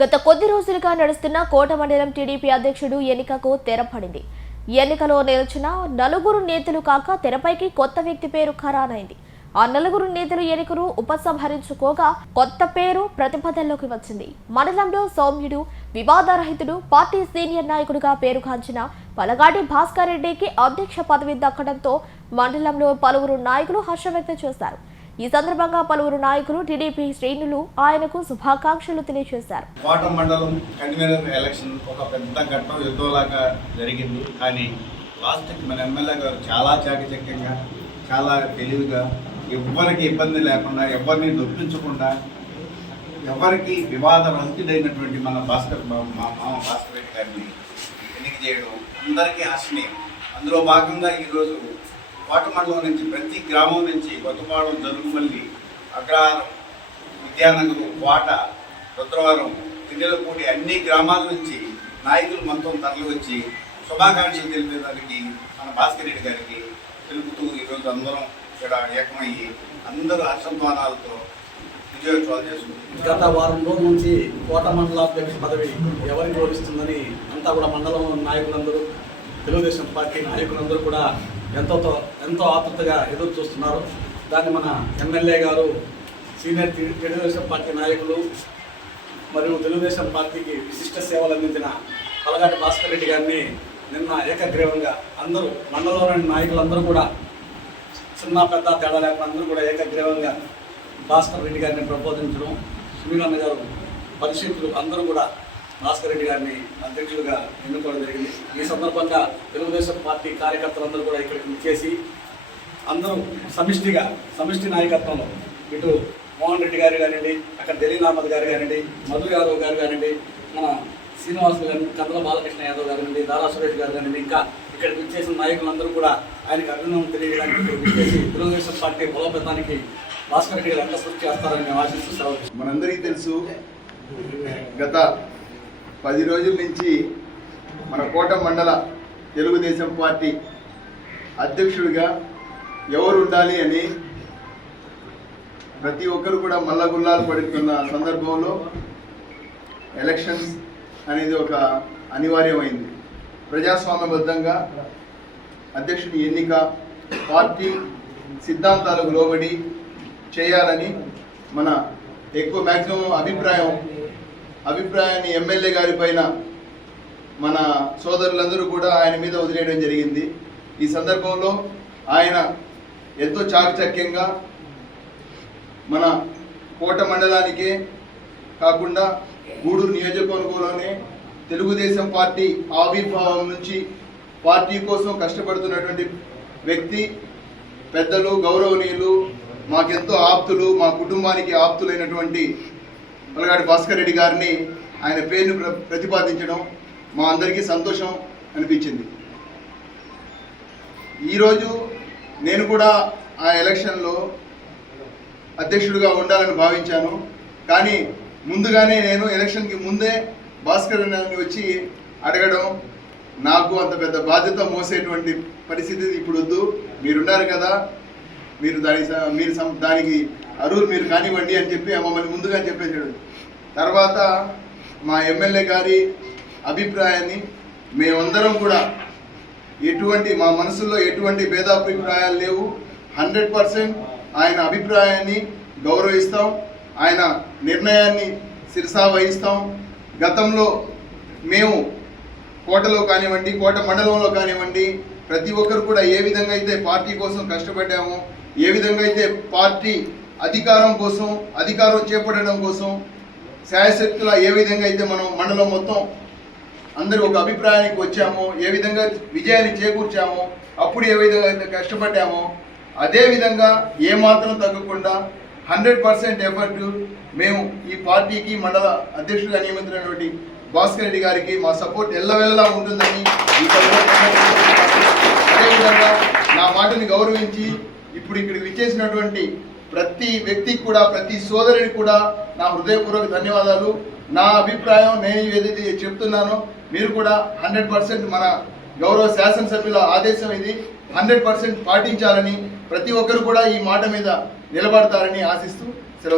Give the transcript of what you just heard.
గత కొద్ది రోజులుగా నడుస్తున్న కోట మండలం టీడీపీ అధ్యక్షుడు ఎన్నికకు తెరపడింది. ఎన్నికలో నిలిచిన నలుగురు నేతలు కాక తెరపైకి కొత్త వ్యక్తి పేరు ఖరారైంది. ఆ నలుగురు నేతలు ఎన్నికను ఉపసంహరించుకోగా కొత్త పేరు ప్రతిపాదనలోకి వచ్చింది. మండలంలో సౌమ్యుడు, వివాదరహితుడు, పార్టీ సీనియర్ నాయకుడిగా పేరుగాంచిన పలగాటి భాస్కర్ రెడ్డికి అధ్యక్ష పదవి దక్కడంతో మండలంలో పలువురు నాయకులు హర్షం వ్యక్తం చేశారు. ఈ సందర్భంగా పలువురు నాయకులు, టీడీపీ శ్రేణులు ఆయనకు శుభాకాంక్షలు తెలియజేశారు. కోట మండలం కన్వీనర్ ఎలక్షన్ ఒక పెద్ద ఘట్టం యుద్ధంలాగా జరిగింది. కానీ లాస్ట్కి మన ఎమ్మెల్యే గారు చాలా చాకచక్యంగా, చాలా తెలివిగా, ఎవరికి ఇబ్బంది లేకుండా, ఎవరిని నొప్పించకుండా, ఎవరికి వివాద రహితుడైనటువంటి మన భాస్కర్ రెడ్డి గారిని ఎన్నిక చేయడం అందరికీ ఆశనీయం. అందులో భాగంగా ఈరోజు కోట మండలం నుంచి ప్రతి గ్రామం నుంచి కొత్తపాడం, జరుగుమల్లి, అగ్రహారం, విద్యానగరం, కోట, రుద్రవరం, తిన్నెలపూడి అన్ని గ్రామాల నుంచి నాయకులు మొత్తం తరలి వచ్చి శుభాకాంక్షలు తెలిపేదానికి మన భాస్కర్ రెడ్డి గారికి తెలుపుతూ ఈరోజు అందరం ఇక్కడ ఏకమయ్యి అందరూ హర్షధ్వానాలతో విజయోత్సవాలు చేసుకుంటున్నారు. గత వారం రోజుల నుంచి కోట మండలాధ్యక్ష పదవి ఎవరికి గౌరవిస్తుందని అంతా కూడా మండలం నాయకులందరూ, తెలుగుదేశం పార్టీ నాయకులందరూ కూడా ఎంతో ఆతృతగా ఎదురు చూస్తున్నారు. దాన్ని మన ఎమ్మెల్యే గారు, సీనియర్ తెలుగుదేశం పార్టీ నాయకులు మరియు తెలుగుదేశం పార్టీకి విశిష్ట సేవలు అందించిన పలగాటి భాస్కర్ రెడ్డి గారిని నిన్న ఏకగ్రీవంగా అందరూ మండలంలోని నాయకులందరూ కూడా చిన్న పెద్ద తేడా లేకుండా అందరూ కూడా ఏకగ్రీవంగా భాస్కర్ రెడ్డి గారిని ప్రబోధించడం, సునీలన్న గారు పరిశీలకులు అందరూ కూడా భాస్కర్ రెడ్డి గారిని అధ్యక్షులుగా ఎన్నుకోవడం జరిగింది. ఈ సందర్భంగా తెలుగుదేశం పార్టీ కార్యకర్తలందరూ కూడా ఇక్కడికి వచ్చేసి అందరూ సమిష్టి నాయకత్వంలో ఇటు మోహన్ రెడ్డి గారు కానివ్వండి, అక్కడ దలీల్ అహ్మద్ గారు కానివ్వండి, మధు యాదవ్ గారు కానివ్వండి, మన శ్రీనివాసులు గారు, కందుల బాలకృష్ణ యాదవ్ గారు కానివ్వండి, దారా సురేష్ గారు కానివ్వండి, ఇంకా ఇక్కడికి వచ్చేసిన నాయకులందరూ కూడా ఆయనకు అభినందన తెలియడానికి ఇక్కడికి వచ్చేసి తెలుగుదేశం పార్టీ బలోపేతానికి భాస్కర్ రెడ్డి గారు ఎంత సృష్టి చేస్తారని మేము ఆశిస్తూ మనందరికీ తెలుసు, గత 10 రోజుల నుంచి మన కోట మండల తెలుగుదేశం పార్టీ అధ్యక్షుడిగా ఎవరు ఉండాలి అని ప్రతి ఒక్కరు కూడా మల్లగుల్లాలు పడుతున్న సందర్భంలో ఎలక్షన్స్ అనేది ఒక అనివార్యమైంది. ప్రజాస్వామ్యబద్ధంగా అధ్యక్షుడి ఎన్నిక పార్టీ సిద్ధాంతాలకు లోబడి చేయాలని మన ఎక్కువ మ్యాక్సిమం అభిప్రాయాన్ని ఎమ్మెల్యే గారి పైన మన సోదరులందరూ కూడా ఆయన మీద వదిలేయడం జరిగింది. ఈ సందర్భంలో ఆయన ఎంతో చాకచక్యంగా మన కోట మండలానికే కాకుండా గూడూరు నియోజకవర్గంలోనే తెలుగుదేశం పార్టీ ఆవిర్భావం నుంచి పార్టీ కోసం కష్టపడుతున్నటువంటి వ్యక్తి, పెద్దలు, గౌరవనీయులు, మాకెంతో ఆప్తులు, మా కుటుంబానికి ఆప్తులైనటువంటి పలగాటి భాస్కర్ రెడ్డి గారిని ఆయన పేరును ప్రతిపాదించడం మా అందరికీ సంతోషం అనిపించింది. ఈరోజు నేను కూడా ఆ ఎలక్షన్లో అధ్యక్షుడిగా ఉండాలని భావించాను. కానీ ముందుగానే నేను ఎలక్షన్కి ముందే భాస్కర్ రెడ్డిని వచ్చి అడగడం, నాకు అంత పెద్ద బాధ్యత మోసేటువంటి పరిస్థితి ఇప్పుడు వద్దు, మీరున్నారు కదా, మీరు దానికి అరువులు మీరు కానివ్వండి అని చెప్పి మమ్మల్ని ముందుగా చెప్పేసాడు. తర్వాత మా ఎమ్మెల్యే గారి అభిప్రాయాన్ని మేమందరం కూడా మా మనసులో ఎటువంటి భేదాభిప్రాయాలు లేవు. 100% ఆయన అభిప్రాయాన్ని గౌరవిస్తాం, ఆయన నిర్ణయాన్ని శిరసా వహిస్తాం. గతంలో మేము కోటలో కానివ్వండి, కోట మండలంలో కానివ్వండి, ప్రతి ఒక్కరు కూడా ఏ విధంగా అయితే పార్టీ కోసం కష్టపడ్డామో, ఏ విధంగా అయితే పార్టీ అధికారం చేపట్టడం కోసం శాయశక్తుల ఏ విధంగా అయితే మనం మండలం మొత్తం అందరూ ఒక అభిప్రాయానికి వచ్చామో, ఏ విధంగా విజయాన్ని చేకూర్చామో, అప్పుడు ఏ విధంగా అయితే కష్టపడ్డామో, అదే విధంగా ఏమాత్రం తగ్గకుండా 100% ఎఫర్ట్ మేము ఈ పార్టీకి మండల అధ్యక్షుడిగా నియమించినటువంటి భాస్కర్ రెడ్డి గారికి మా సపోర్ట్ ఎల్లవెల్లలా ఉంటుందని, అదేవిధంగా నా మాటని గౌరవించి ఇప్పుడు ఇక్కడికి విచ్చేసినటువంటి ప్రతి వ్యక్తికి కూడా, ప్రతి సోదరుడికి కూడా నా హృదయపూర్వక ధన్యవాదాలు. నా అభిప్రాయం నేను ఏదైతే చెప్తున్నానో మీరు కూడా 100% మన గౌరవ శాసనసభ్యుల ఆదేశం ఇది 100% పాటించాలని, ప్రతి ఒక్కరు కూడా ఈ మాట మీద నిలబడతారని ఆశిస్తూ